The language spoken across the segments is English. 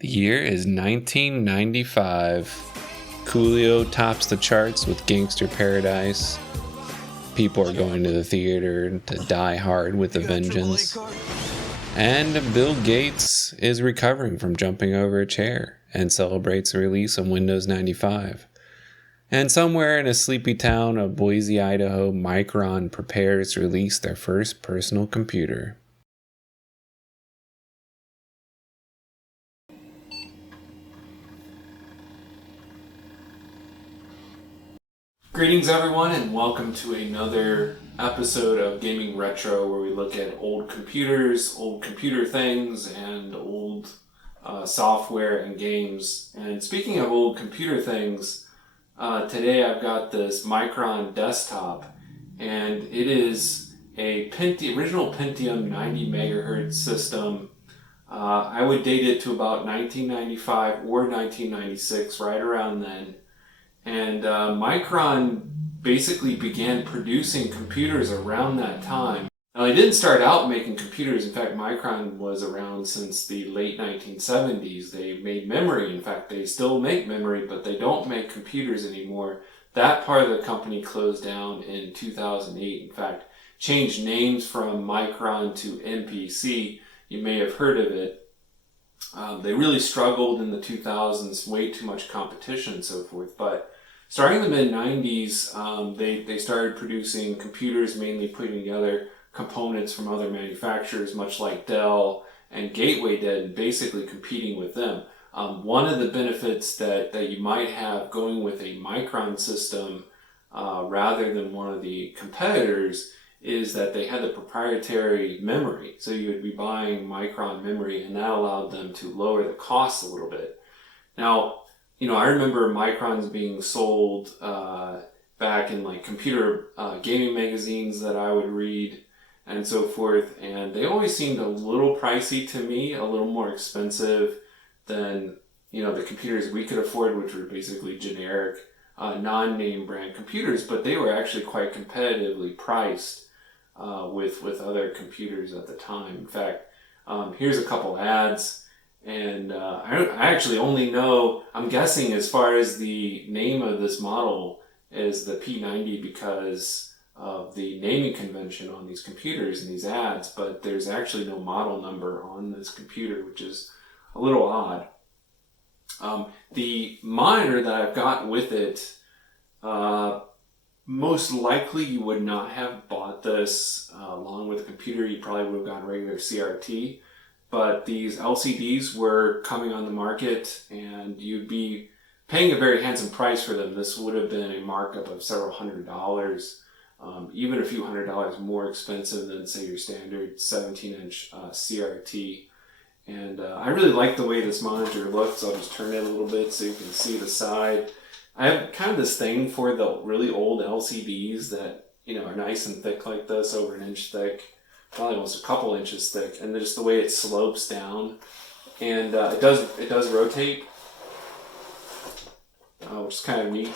The year is 1995. Coolio tops the charts with Gangster Paradise. People are going to the theater to Die Hard with a Vengeance. And Bill Gates is recovering from jumping over a chair and celebrates the release of Windows 95. And somewhere in a sleepy town of Boise, Idaho, Micron prepares to release their first personal computer. Greetings everyone, and welcome to another episode of Gaming Retro, where we look at old computers, old computer things, and old software and games. And speaking of old computer things, today I've got this Micron desktop, and it is a original Pentium 90 megahertz system. I would date it to about 1995 or 1996, right around then. And Micron basically began producing computers around that time. Now, they didn't start out making computers. In fact, Micron was around since the late 1970s. They made memory. In fact, they still make memory, but they don't make computers anymore. That part of the company closed down in 2008. In fact, changed names from Micron to MPC. You may have heard of it. They really struggled in the 2000s, way too much competition and so forth. But starting in the mid-90s, they started producing computers, mainly putting together components from other manufacturers, much like Dell and Gateway did, and basically competing with them. One of the benefits that you might have going with a Micron system rather than one of the competitors is that they had the proprietary memory. So you would be buying Micron memory, and that allowed them to lower the cost a little bit. Now, I remember Microns being sold back in like computer gaming magazines that I would read and so forth, and they always seemed a little pricey to me, a little more expensive than the computers we could afford, which were basically generic non-name brand computers, but they were actually quite competitively priced with other computers at the time. In fact, here's a couple ads, and I actually only know, I'm guessing as far as the name of this model is the P90 because of the naming convention on these computers and these ads, but there's actually no model number on this computer, which is a little odd. The monitor that I've got with it, most likely you would not have bought this along with the computer. You probably would have gotten regular CRT, but these LCDs were coming on the market and you'd be paying a very handsome price for them. This would have been a markup of several $100s, even a few $100 more expensive than, say, your standard 17-inch CRT. And I really like the way this monitor looks. I'll just turn it a little bit so you can see the side. I have kind of this thing for the really old LCDs that, are nice and thick like this, over an inch thick, probably almost a couple inches thick, and just the way it slopes down. And it does rotate, which is kind of neat.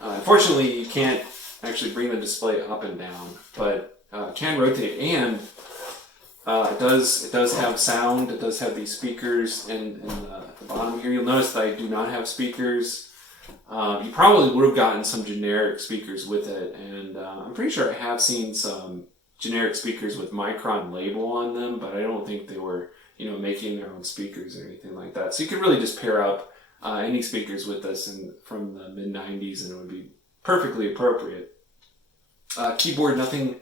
Unfortunately, you can't actually bring the display up and down, but it can rotate, and it does have sound. It does have these speakers in the bottom here. You'll notice that I do not have speakers. You probably would have gotten some generic speakers with it, and I'm pretty sure I have seen some generic speakers with Micron label on them, but I don't think they were, making their own speakers or anything like that. So you could really just pair up any speakers with this from the mid-90s, and it would be perfectly appropriate. Keyboard, nothing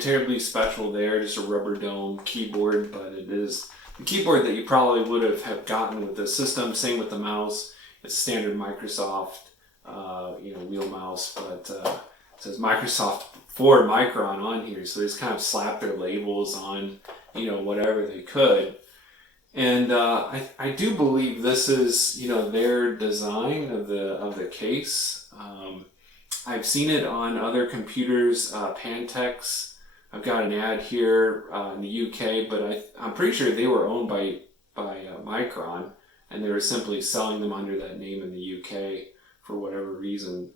terribly special there, just a rubber dome keyboard, but it is the keyboard that you probably would have gotten with the system. Same with the mouse. It's standard Microsoft, wheel mouse, but it says Microsoft for Micron on here, so they just kind of slap their labels on, whatever they could. And I do believe this is, their design of the case. I've seen it on other computers, Pantex. I've got an ad here in the UK, but I'm pretty sure they were owned by Micron, and they were simply selling them under that name in the UK for whatever reason.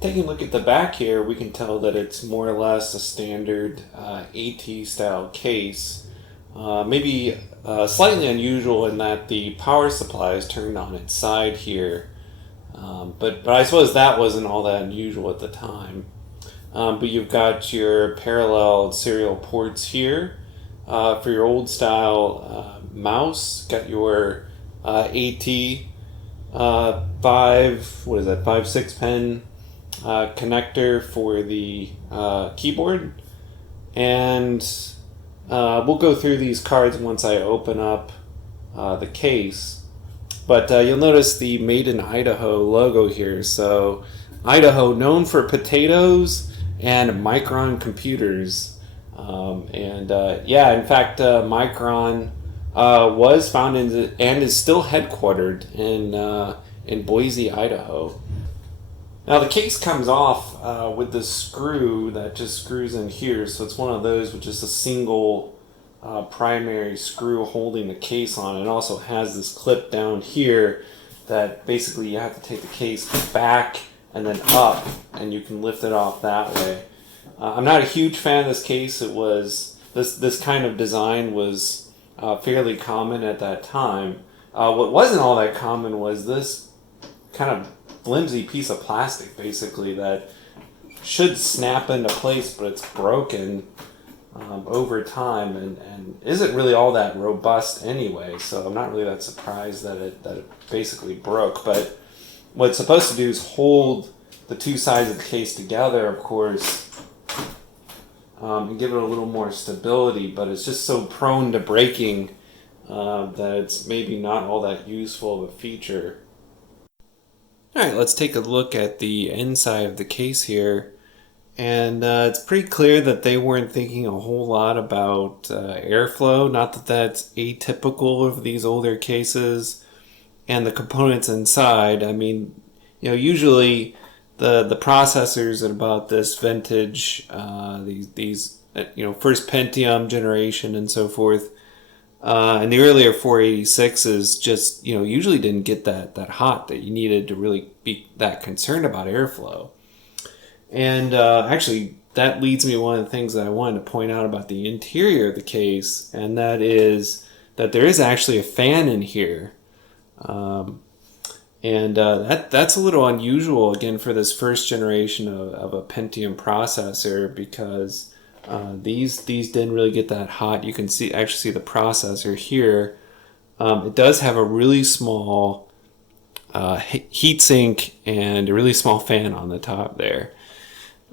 Taking a look at the back here, we can tell that it's more or less a standard AT style case maybe slightly unusual in that the power supply is turned on its side here. But I suppose that wasn't all that unusual at the time. But you've got your parallel serial ports here for your old style mouse. Got your AT 5 6 pen connector for the keyboard, and we'll go through these cards once I open up the case. But you'll notice the Made in Idaho logo here. So Idaho, known for potatoes and Micron computers. In fact, Micron was founded and is still headquartered in Boise, Idaho. Now the case comes off with this screw that just screws in here. So it's one of those with just a single primary screw holding the case on. It also has this clip down here that basically you have to take the case back and then up, and you can lift it off that way. I'm not a huge fan of this case. It was this kind of design was fairly common at that time. What wasn't all that common was this kind of flimsy piece of plastic, basically, that should snap into place, but it's broken over time and isn't really all that robust anyway. So I'm not really that surprised that it basically broke. But what it's supposed to do is hold the two sides of the case together, of course, and give it a little more stability. But it's just so prone to breaking that it's maybe not all that useful of a feature. All right, let's take a look at the inside of the case here. And it's pretty clear that they weren't thinking a whole lot about airflow. Not that that's atypical of these older cases. And the components inside, I mean, usually the processors at about this vintage, these first Pentium generation and so forth, and the earlier 486s just, usually didn't get that hot that you needed to really be that concerned about airflow. And actually, that leads me to one of the things that I wanted to point out about the interior of the case, and that is that there is actually a fan in here. That's a little unusual, again, for this first generation of a Pentium processor, because these didn't really get that hot. You can actually see the processor here. It does have a really small heatsink and a really small fan on the top there.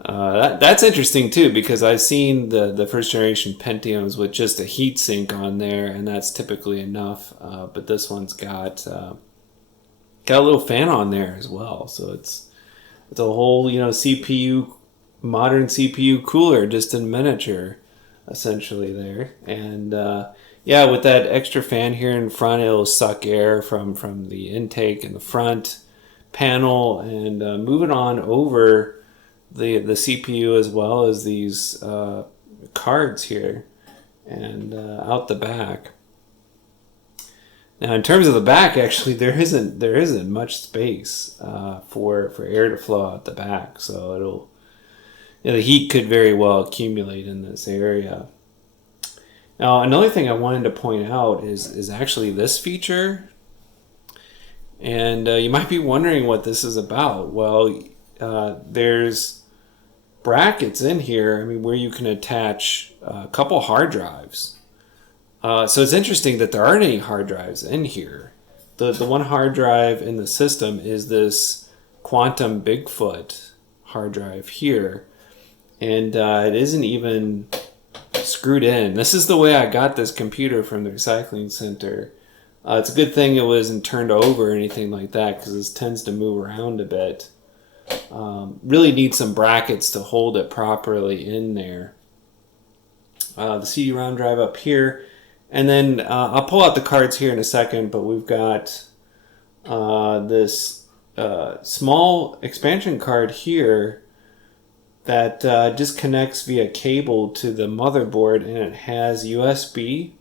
That's interesting too, because I've seen the first generation Pentiums with just a heatsink on there, and that's typically enough. But this one's got a little fan on there as well, so it's a whole CPU, modern CPU cooler just in miniature, essentially there. And with that extra fan here in front, it'll suck air from the intake in the front panel and move it on over the CPU as well as these cards here and out the back. Now, in terms of the back, actually, there isn't much space for air to flow out the back, so the heat could very well accumulate in this area. Now, another thing I wanted to point out is actually this feature, and you might be wondering what this is about. Well, there's brackets in here, where you can attach a couple hard drives. So it's interesting that there aren't any hard drives in here. The one hard drive in the system is this Quantum Bigfoot hard drive here, and it isn't even screwed in. This is the way I got this computer from the recycling center. It's a good thing it wasn't turned over or anything like that, because this tends to move around a bit. Really need some brackets to hold it properly in there. The CD-ROM drive up here, and then I'll pull out the cards here in a second, but we've got this small expansion card here that just connects via cable to the motherboard, and it has USB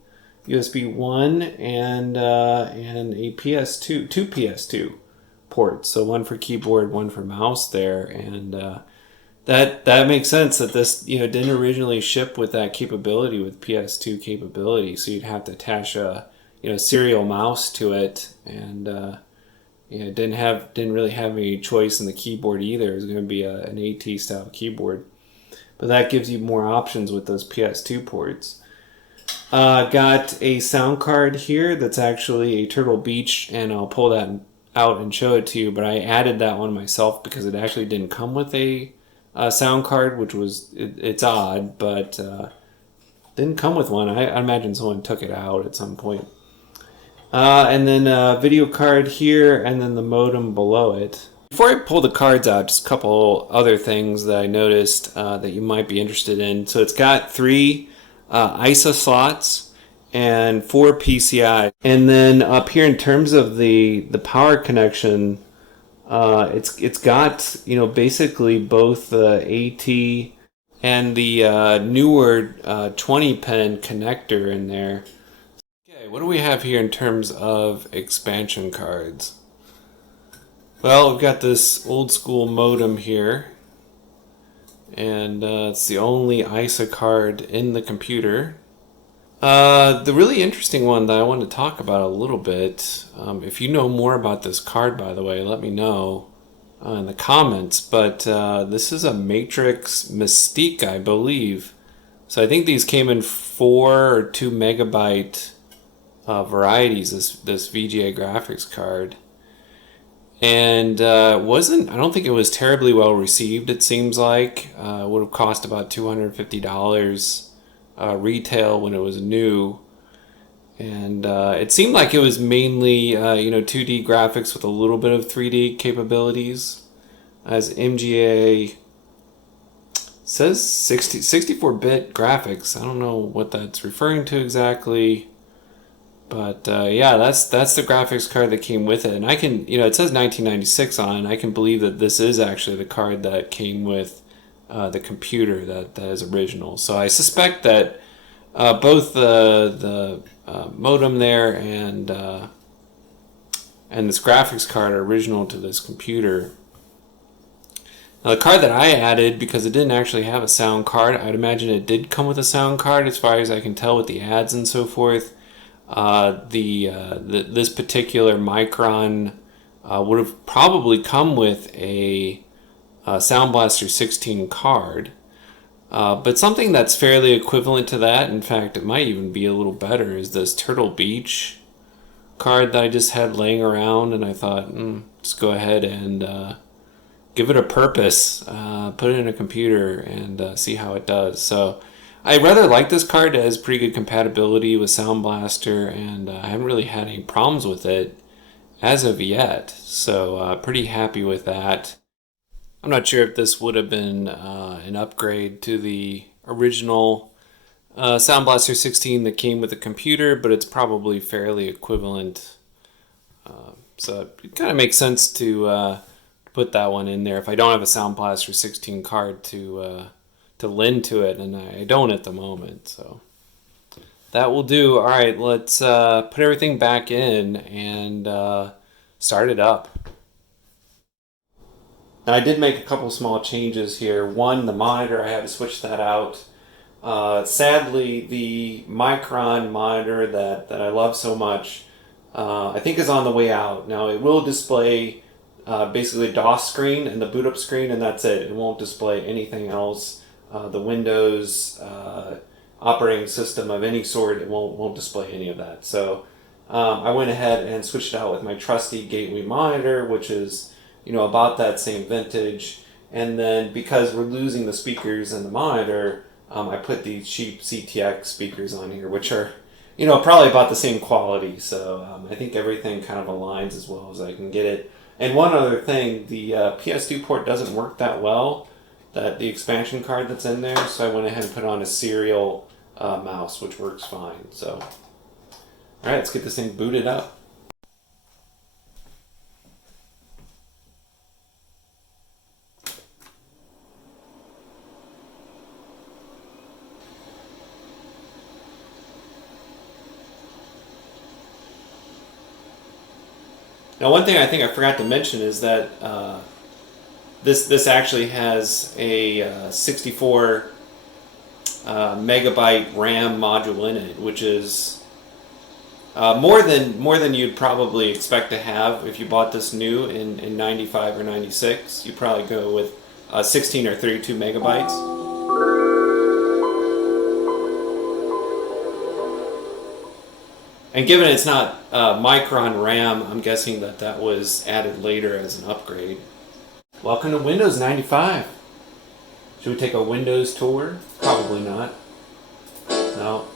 1 and a PS2, two PS2 ports, so one for keyboard, one for mouse there, and That makes sense that this didn't originally ship with that capability, with PS2 capability, so you'd have to attach a serial mouse to it, and didn't really have any choice in the keyboard either. It was going to be an AT style keyboard, but that gives you more options with those PS2 ports. Got a sound card here that's actually a Turtle Beach, and I'll pull that out and show it to you, but I added that one myself because it actually didn't come with a sound card, which was it's odd, but didn't come with one. I imagine someone took it out at some point. And then a video card here, and then the modem below it. Before I pull the cards out, just a couple other things that I noticed that you might be interested in. So it's got 3 ISA slots and 4 PCI. And then up here, in terms of the power connection, it's got basically both the AT and the newer 20-pin connector in there. Okay, what do we have here in terms of expansion cards? Well, we've got this old school modem here, and it's the only ISA card in the computer. The really interesting one that I want to talk about a little bit, if you know more about this card, by the way, let me know in the comments, but this is a Matrix Mystique, I believe. So I think these came in 4 or 2 megabyte varieties, this VGA graphics card. And I don't think it was terribly well received, it seems like. It would have cost about $250 retail when it was new, and it seemed like it was mainly 2D graphics with a little bit of 3D capabilities. As MGA says 64-bit graphics. I don't know what that's referring to exactly, but yeah, that's the graphics card that came with it. And I can, it says 1996 on it, and I can believe that this is actually the card that came with the computer that is original. So I suspect that both the modem there and this graphics card are original to this computer. Now, the card that I added, because it didn't actually have a sound card, I'd imagine it did come with a sound card as far as I can tell with the ads and so forth. This particular Micron would have probably come with a Sound Blaster 16 card, but something that's fairly equivalent to that, in fact it might even be a little better, is this Turtle Beach card that I just had laying around, and I thought, just go ahead and give it a purpose, put it in a computer and see how it does. So I rather like this card. It has pretty good compatibility with Sound Blaster, and I haven't really had any problems with it as of yet, so pretty happy with that. I'm not sure if this would have been an upgrade to the original Sound Blaster 16 that came with the computer, but it's probably fairly equivalent. So it kind of makes sense to put that one in there if I don't have a Sound Blaster 16 card to lend to it, and I don't at the moment. So that will do. All right, let's put everything back in and start it up. Now, I did make a couple small changes here. One, the monitor, I had to switch that out. Sadly, the Micron monitor that I love so much, I think is on the way out. Now, it will display basically DOS screen and the boot up screen, and that's it. It won't display anything else. The Windows operating system of any sort, it won't display any of that. So I went ahead and switched it out with my trusty Gateway monitor, which is about that same vintage. And then because we're losing the speakers in the monitor, I put these cheap CTX speakers on here, which are probably about the same quality. So I think everything kind of aligns as well as I can get it. And one other thing, the PS2 port doesn't work that well, the expansion card that's in there, so I went ahead and put on a serial mouse, which works fine. So alright, let's get this thing booted up. Now, one thing I think I forgot to mention is that This actually has a 64 megabyte RAM module in it, which is more than you'd probably expect to have if you bought this new in 95 or 96. You'd probably go with 16 or 32 megabytes. And given it's not Micron RAM, I'm guessing that was added later as an upgrade. Welcome to Windows 95. Should we take a Windows tour? Probably not. No.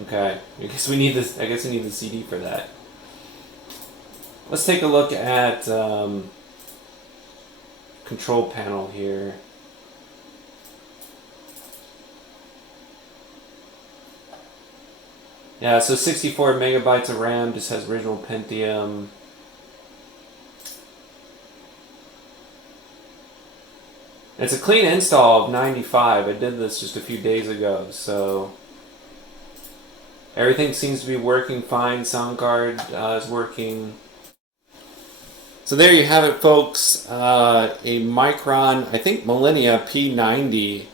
Okay. I guess we need this. I guess we need the CD for that. Let's take a look at control panel here. Yeah, so 64 megabytes of RAM, just has original Pentium. It's a clean install of 95. I did this just a few days ago, so everything seems to be working fine. Sound card is working. So there you have it, folks. A Micron, I think Millennia P90.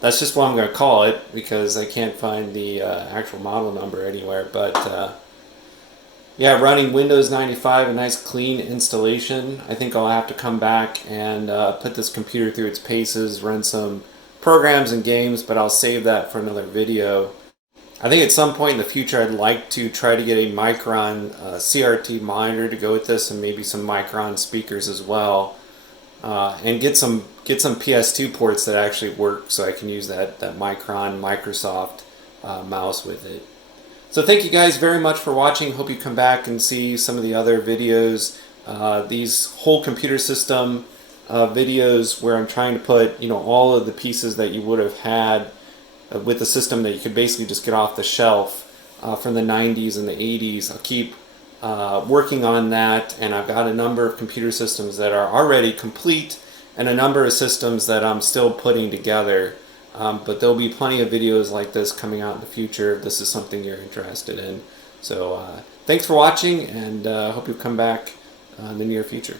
That's just what I'm going to call it because I can't find the actual model number anywhere. But yeah, running Windows 95, a nice clean installation. I think I'll have to come back and put this computer through its paces, run some programs and games, but I'll save that for another video. I think at some point in the future I'd like to try to get a Micron CRT monitor to go with this, and maybe some Micron speakers as well. And get some PS2 ports that actually work, so I can use that Micron Microsoft mouse with it. So thank you guys very much for watching. Hope you come back and see some of the other videos. These whole computer system videos where I'm trying to put all of the pieces that you would have had with the system that you could basically just get off the shelf from the 90s and the 80s. I'll keep working on that, and I've got a number of computer systems that are already complete and a number of systems that I'm still putting together, but there'll be plenty of videos like this coming out in the future if this is something you're interested in. So thanks for watching, and hope you'll come back in the near future.